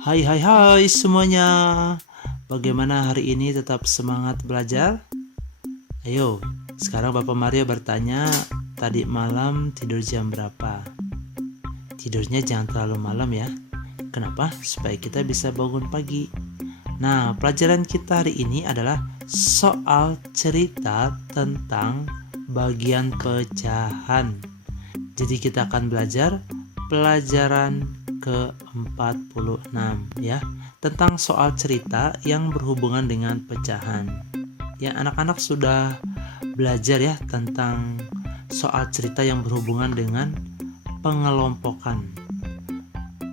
Hai hai hai semuanya. Bagaimana hari ini, tetap semangat belajar? Ayo, sekarang Bapak Mario bertanya, tadi malam tidur jam berapa? Tidurnya jangan terlalu malam ya. Kenapa? Supaya kita bisa bangun pagi. Nah, pelajaran kita hari ini adalah soal cerita tentang bagian pecahan. Jadi kita akan belajar pelajaran ke-46 ya, tentang soal cerita yang berhubungan dengan pecahan. Ya, anak-anak sudah belajar ya tentang soal cerita yang berhubungan dengan pengelompokan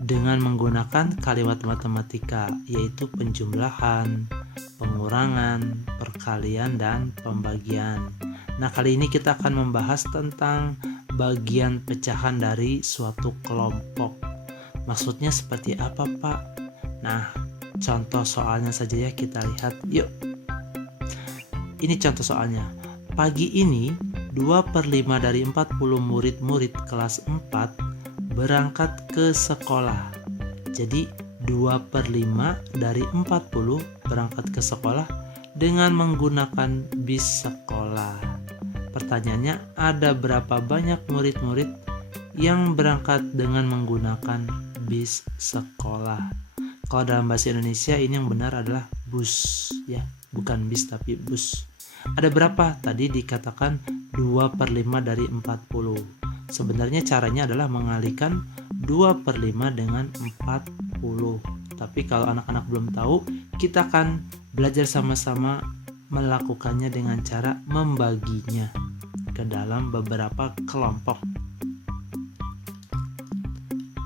dengan menggunakan kalimat matematika, yaitu penjumlahan, pengurangan, perkalian, dan pembagian. Nah, kali ini kita akan membahas tentang bagian pecahan dari suatu kelompok. Maksudnya seperti apa, Pak? Nah, contoh soalnya saja ya, kita lihat yuk. Ini contoh soalnya. Pagi ini 2/5 dari 40 murid-murid kelas 4 berangkat ke sekolah. Jadi 2/5 dari 40 berangkat ke sekolah dengan menggunakan bis sekolah. Pertanyaannya, ada berapa banyak murid-murid yang berangkat dengan menggunakan bis sekolah? Kalau dalam bahasa Indonesia ini yang benar adalah bus ya, bukan bis tapi bus. Ada berapa? Tadi dikatakan 2/5 dari 40. Sebenarnya caranya adalah mengalihkan 2/5 dengan 40. Tapi kalau anak-anak belum tahu, kita akan belajar sama-sama melakukannya dengan cara membaginya ke dalam beberapa kelompok.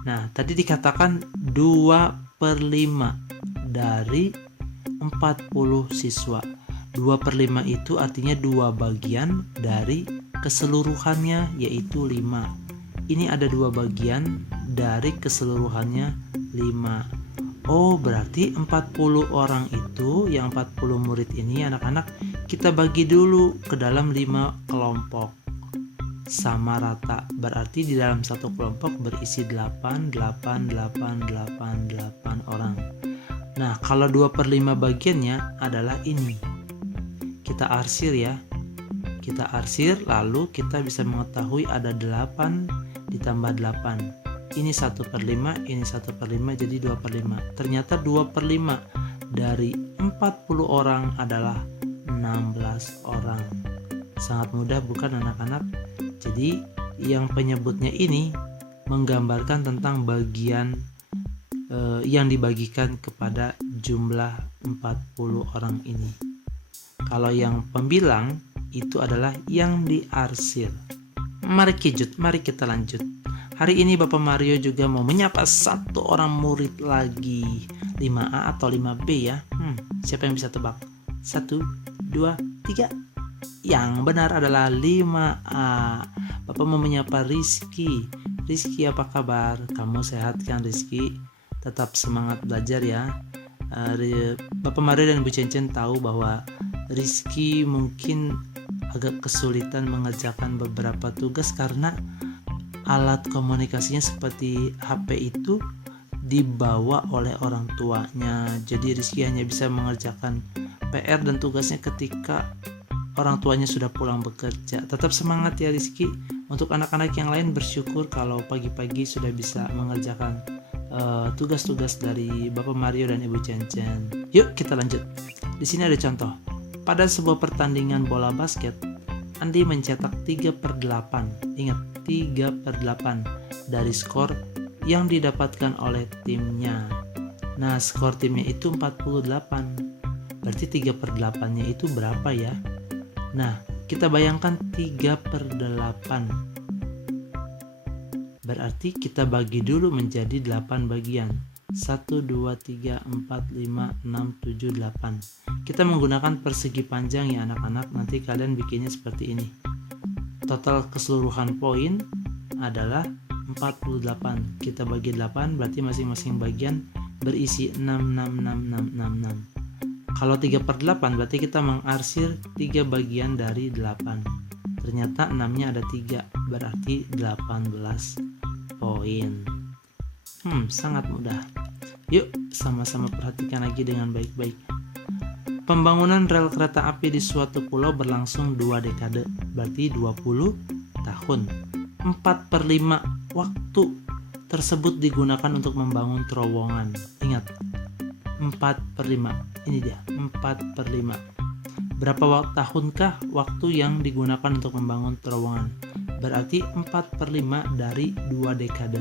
Nah, tadi dikatakan 2/5 dari 40 siswa. 2/5 itu artinya 2 bagian dari keseluruhannya, yaitu 5. Ini ada 2 bagian dari keseluruhannya 5. Oh, berarti 40 orang itu, yang 40 murid ini anak-anak, kita bagi dulu ke dalam 5 kelompok sama rata. Berarti di dalam satu kelompok berisi 8 orang. Nah, kalau 2/5 bagiannya adalah ini. Kita arsir ya. Kita arsir, lalu kita bisa mengetahui ada 8 ditambah 8. Ini 1/5, ini 1/5, jadi 2/5. Ternyata 2/5 dari 40 orang adalah 16 orang. Sangat mudah bukan anak-anak? Jadi yang penyebutnya ini menggambarkan tentang bagian yang dibagikan kepada jumlah 40 orang ini. Kalau yang pembilang itu adalah yang diarsir. Mari kita lanjut. Hari ini Bapak Mario juga mau menyapa satu orang murid lagi. 5A atau 5B ya? Siapa yang bisa tebak? 1, 2, 3. Yang benar adalah 5A. Bapak mau menyapa Rizky. Rizky, apa kabar? Kamu sehat kan, Rizky? Tetap semangat belajar ya. Bapak Mario dan Ibu Cencen tahu bahwa Rizky mungkin agak kesulitan mengerjakan beberapa tugas karena alat komunikasinya seperti HP itu dibawa oleh orang tuanya. Jadi Rizky hanya bisa mengerjakan PR dan tugasnya ketika orang tuanya sudah pulang bekerja. Tetap semangat ya Rizky. Untuk anak-anak yang lain, bersyukur kalau pagi-pagi sudah bisa mengerjakan tugas-tugas dari Bapak Mario dan Ibu Cencen. Yuk kita lanjut. Di sini ada contoh. Pada sebuah pertandingan bola basket, Andi mencetak 3/8. Ingat, 3/8 dari skor yang didapatkan oleh timnya. Nah, skor timnya itu 48. Berarti 3/8-nya itu berapa ya? Nah, kita bayangkan 3/8. Berarti kita bagi dulu menjadi 8 bagian. 1, 2, 3, 4, 5, 6, 7, 8. Kita menggunakan persegi panjang ya anak-anak. Nanti kalian bikinnya seperti ini. Total keseluruhan poin adalah 48. Kita bagi 8, berarti masing-masing bagian berisi 6. Kalau 3/8 berarti kita mengarsir 3 bagian dari 8. Ternyata 6-nya ada 3, berarti 18 poin. Sangat mudah. Yuk sama-sama perhatikan lagi dengan baik-baik. Pembangunan rel kereta api di suatu pulau berlangsung 2 dekade, berarti 20 tahun. 4/5 waktu tersebut digunakan untuk membangun terowongan. Ingat, 4/5. Ini dia, 4/5. Berapa tahunkah waktu yang digunakan untuk membangun terowongan? Berarti 4/5 dari 2 dekade.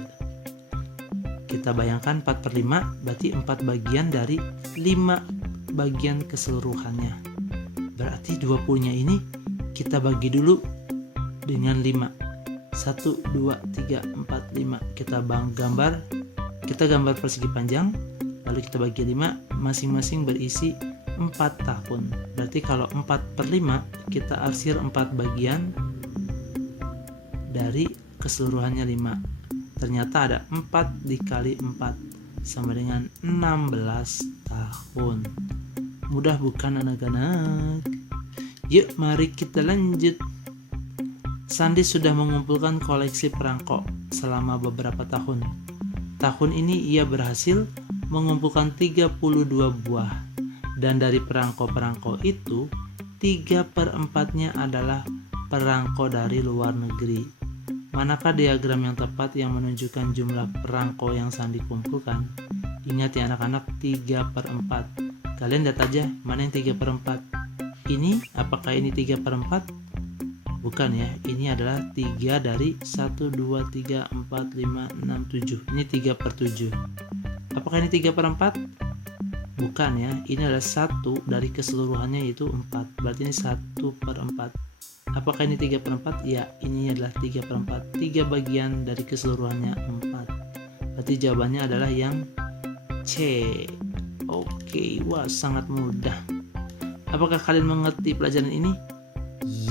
Kita bayangkan 4/5 berarti 4 bagian dari 5 bagian keseluruhannya. Berarti 20-nya ini kita bagi dulu dengan 5. 1, 2, 3, 4, 5. Kita gambar persegi panjang, lalu kita bagi 5, masing-masing berisi 4 tahun. Berarti kalau 4/5 kita arsir 4 bagian dari keseluruhannya 5. Ternyata ada 4 dikali 4 sama dengan 16 tahun. Mudah bukan anak-anak? Yuk mari kita lanjut. Sandi sudah mengumpulkan koleksi perangko selama beberapa tahun. Tahun ini ia berhasil mengumpulkan 32 buah. Dan dari perangko-perangko itu 3/4-nya adalah perangko dari luar negeri. Manakah diagram yang tepat yang menunjukkan jumlah perangko yang Sandi kumpulkan? Ingat ya anak-anak, 3/4. Kalian lihat aja mana yang 3/4. Ini, apakah ini 3/4? Bukan ya, ini adalah 3 dari 1, 2, 3, 4, 5, 6, 7. Ini 3/7. Apakah ini 3/4? Bukan ya, ini adalah 1 dari keseluruhannya yaitu 4. Berarti ini 1/4. Apakah ini 3/4? Ya, ini adalah 3/4. 3 bagian dari keseluruhannya 4. Berarti jawabannya adalah yang C. Oke, wah sangat mudah. Apakah kalian mengerti pelajaran ini?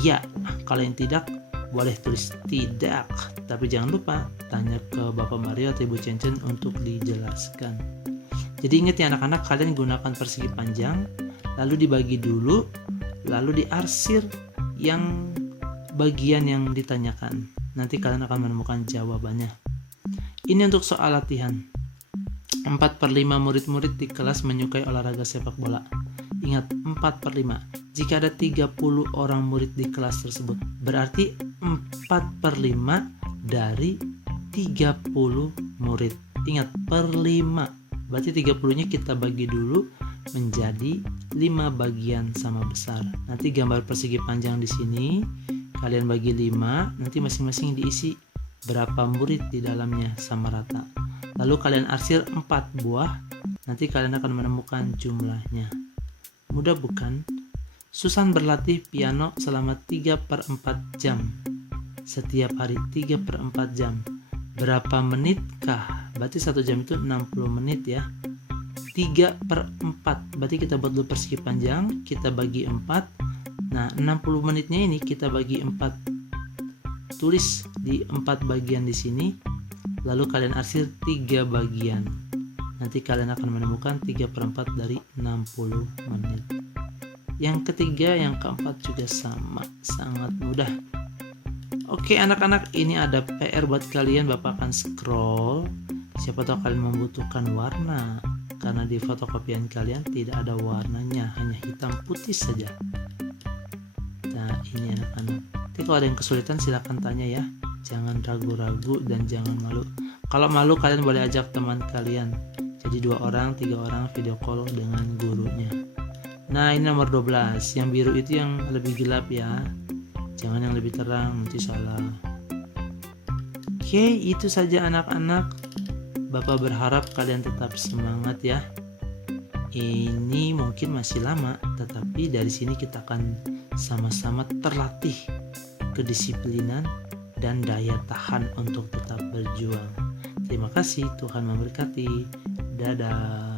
Ya, kalau yang tidak, boleh tulis tidak. Tapi jangan lupa tanya ke Bapak Mario atau Ibu Cencen untuk dijelaskan. Jadi ingat ya anak-anak, kalian gunakan persegi panjang, lalu dibagi dulu, lalu diarsir yang bagian yang ditanyakan. Nanti kalian akan menemukan jawabannya. Ini untuk soal latihan. 4/5 murid-murid di kelas menyukai olahraga sepak bola. Ingat, 4/5. Jika ada 30 orang murid di kelas tersebut, berarti 4/5 dari 30 murid. Ingat, per 5. Berarti 30-nya kita bagi dulu menjadi 5 bagian sama besar. Nanti gambar persegi panjang di sini, kalian bagi 5, nanti masing-masing diisi berapa murid di dalamnya sama rata. Lalu kalian arsir 4 buah, nanti kalian akan menemukan jumlahnya. Mudah bukan? Susan berlatih piano selama 3/4 jam. Setiap hari 3/4 jam. Berapa menitkah? Berarti 1 jam itu 60 menit ya. 3/4, berarti kita buat dulu persegi panjang, kita bagi 4. Nah, 60 menitnya ini kita bagi 4. Tulis di 4 bagian di sini, lalu kalian arsir 3 bagian. Nanti kalian akan menemukan 3/4 dari 60 menit. Yang ketiga, yang keempat juga sama, sangat mudah. Oke anak-anak, ini ada PR buat kalian. Bapak akan scroll. Siapa tahu kalian membutuhkan warna, karena di fotokopian kalian tidak ada warnanya, hanya hitam putih saja. Nah ini anak-anak, nanti kalau ada yang kesulitan silahkan tanya ya, jangan ragu-ragu dan jangan malu. Kalau malu kalian boleh ajak teman kalian, jadi 2 orang 3 orang video call dengan gurunya. Nah ini nomor 12, yang biru itu yang lebih gelap ya, jangan yang lebih terang, nanti salah. Oke, itu saja anak-anak. Bapak berharap kalian tetap semangat ya. Ini mungkin masih lama, tetapi dari sini kita akan sama-sama terlatih kedisiplinan dan daya tahan untuk tetap berjuang. Terima kasih, Tuhan memberkati. Dadah.